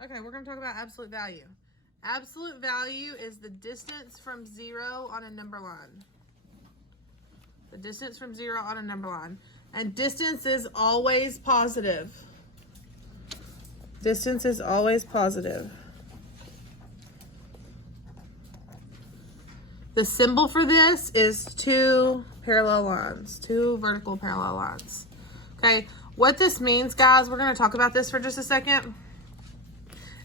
Okay, we're going to talk about absolute value. Absolute value is the distance from 0 on a number line. The distance from 0 on a number line. And distance is always positive. Distance is always positive. The symbol for this is two parallel lines, two vertical parallel lines. Okay, what this means, guys, we're going to talk about this for just a second.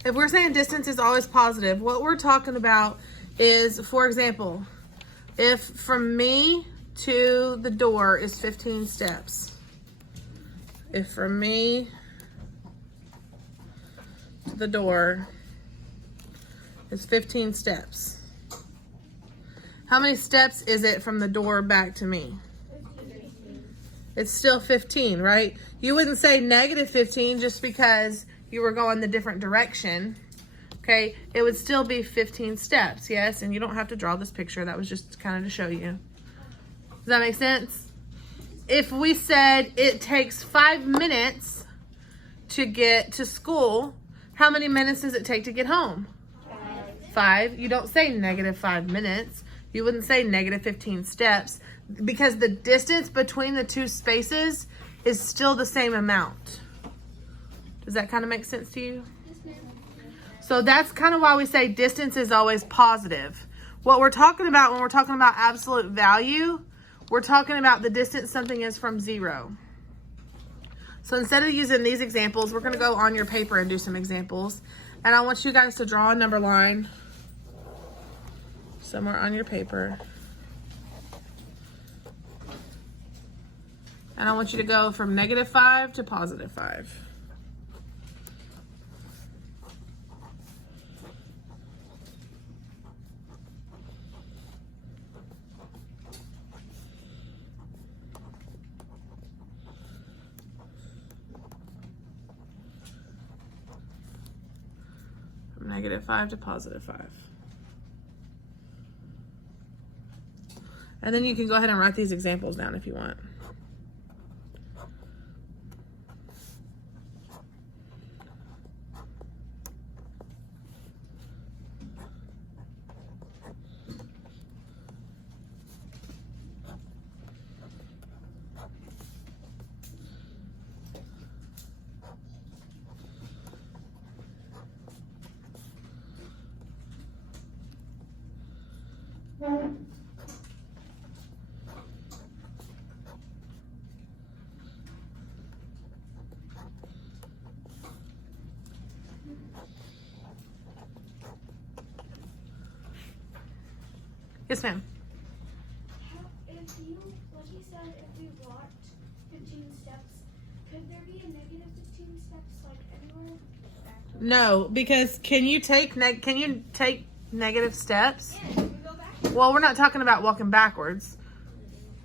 If we're saying distance is always positive, what we're talking about is, for example, if from me to the door is 15 steps, if from me to the door is 15 steps, how many steps is it from the door back to me? 15. It's still 15, right? You wouldn't say negative 15 just because you were going the different direction. Okay, it would still be 15 steps, yes? And you don't have to draw this picture. That was just kind of to show you. Does that make sense? If we said it takes 5 minutes to get to school, how many minutes does it take to get home? 5. You don't say negative 5 minutes. You wouldn't say negative 15 steps because the distance between the two spaces is still the same amount. Does that kind of make sense to you? So that's kind of why we say distance is always positive. What we're talking about when we're talking about absolute value, we're talking about the distance something is from 0. So instead of using these examples, we're going to go on your paper and do some examples. And I want you guys to draw a number line somewhere on your paper. And I want you to go from -5 to +5. From -5 to +5. And then you can go ahead and write these examples down if you want. Yes, ma'am. If you, like you said, if we walked 15 steps, could there be a negative 15 steps, like anywhere? No, because can you take negative steps? Yeah, can we go back? Well, we're not talking about walking backwards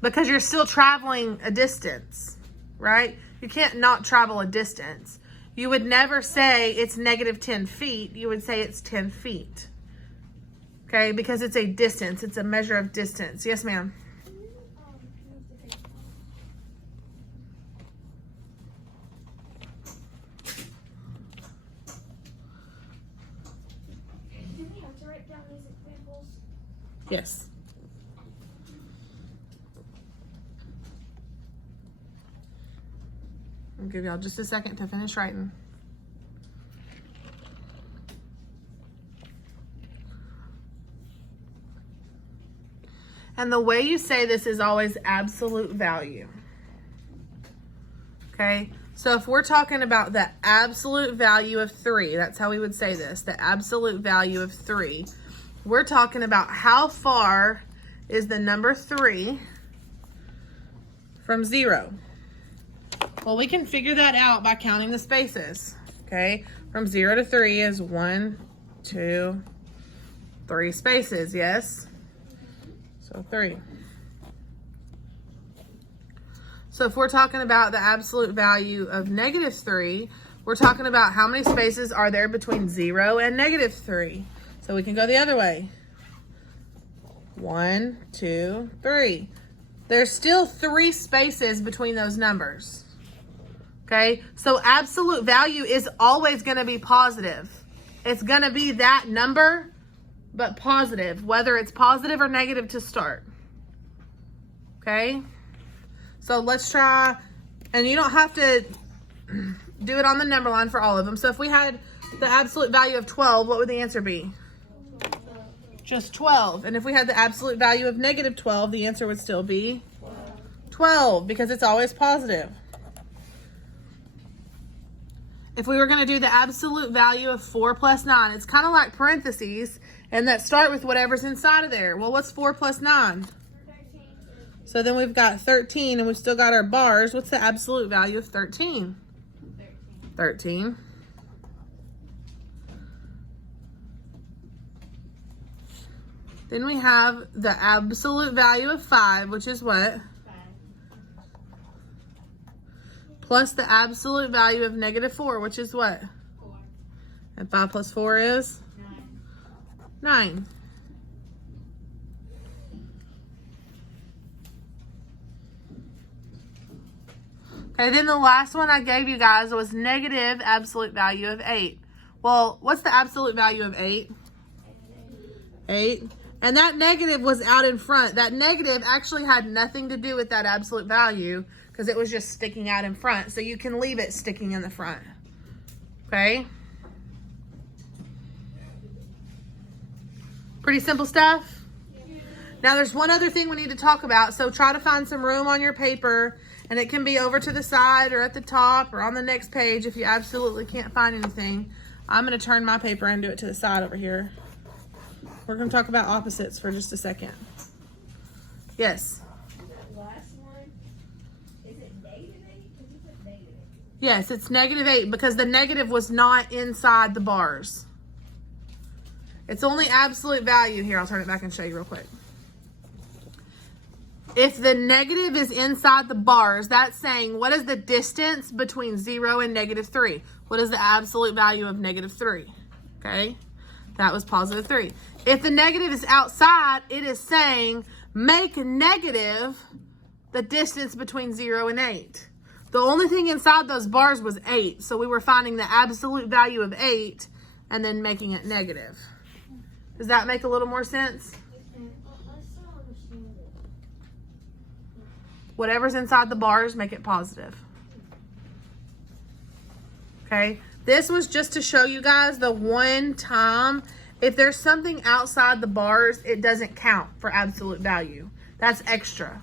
because you're still traveling a distance, right? You can't not travel a distance. You would never say it's -10 feet. You would say it's 10 feet. Okay, because it's a distance. It's a measure of distance. Yes, ma'am. Do we have to write down these examples? Yes. I'll give y'all just a second to finish writing. And the way you say this is always absolute value. Okay, so if we're talking about the absolute value of 3, that's how we would say this, the absolute value of 3. We're talking about how far is the number 3 from 0. Well, we can figure that out by counting the spaces. Okay, from 0 to 3 is 1, 2, 3 spaces, yes? So 3. So if we're talking about the absolute value of -3, we're talking about how many spaces are there between 0 and -3. So we can go the other way. 1, 2, 3. There's still 3 spaces between those numbers. Okay, so absolute value is always going to be positive. It's going to be that number, but positive, whether it's positive or negative to start. Okay, so let's try, and you don't have to do it on the number line for all of them. So if we had the absolute value of 12, what would the answer be? Just 12. And if we had the absolute value of negative 12, the answer would still be 12, because it's always positive. If we were going to do the absolute value of 4 plus 9, it's kind of like parentheses, and that start with whatever's inside of there. Well, what's 4 plus 9? So then we've got 13, and we've still got our bars. What's the absolute value of 13? 13. Then we have the absolute value of 5, which is what? Plus the absolute value of negative 4, which is what? 4. And 5 plus 4 is? 9. Okay, then the last one I gave you guys was negative absolute value of 8. Well, what's the absolute value of 8? 8. And that negative was out in front. That negative actually had nothing to do with that absolute value because it was just sticking out in front. So you can leave it sticking in the front. Okay? Pretty simple stuff. Now there's one other thing we need to talk about. So try to find some room on your paper, and it can be over to the side or at the top or on the next page if you absolutely can't find anything. I'm going to turn my paper and do it to the side over here. We're going to talk about opposites for just a second. Yes. That last one, is it negative 8? Because you put negative 8. Yes, it's negative 8 because the negative was not inside the bars. It's only absolute value. Here, I'll turn it back and show you real quick. If the negative is inside the bars, that's saying what is the distance between 0 and negative 3? What is the absolute value of negative 3? Okay, that was positive 3. If the negative is outside, it is saying make negative the distance between 0 and 8. The only thing inside those bars was 8, so we were finding the absolute value of 8 and then making it negative. Does that make a little more sense? Whatever's inside the bars, make it positive. Okay, this was just to show you guys the one time if there's something outside the bars, it doesn't count for absolute value. That's extra.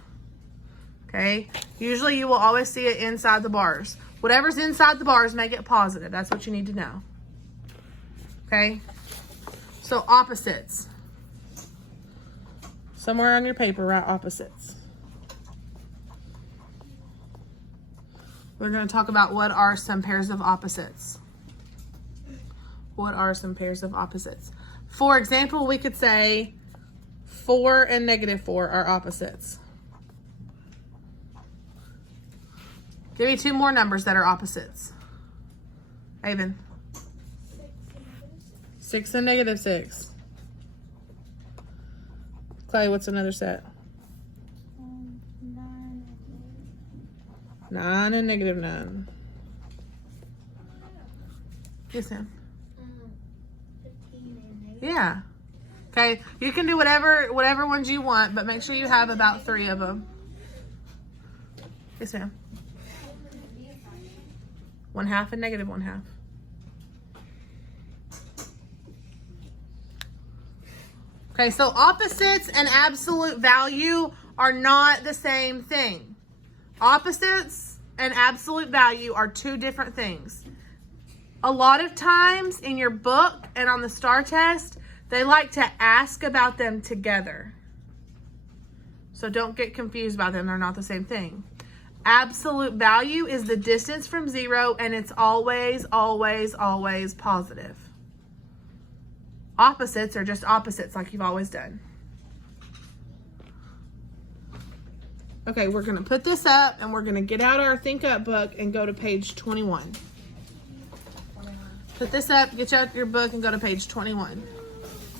Okay, usually you will always see it inside the bars. Whatever's inside the bars, make it positive. That's what you need to know. Okay, so opposites. Somewhere on your paper, write opposites. We're going to talk about what are some pairs of opposites. What are some pairs of opposites? For example, we could say 4 and negative 4 are opposites. Give me 2 more numbers that are opposites. Avon. 6 and negative 6. Clay, what's another set? 9 and negative 9. Yes, Sam. 15 and negative. Yeah. Okay, you can do whatever ones you want, but make sure you have about 3 of them. Yes, ma'am. 1/2 and negative 1/2. Okay, so opposites and absolute value are not the same thing. Opposites and absolute value are 2 different things. A lot of times in your book and on the STAR test, they like to ask about them together. So don't get confused by them. They're not the same thing. Absolute value is the distance from 0, and it's always, always, always positive. Opposites are just opposites like you've always done. Okay, we're going to put this up, and we're going to get out our Think Up book and go to page 21. Put this up, get out your book, and go to page 21.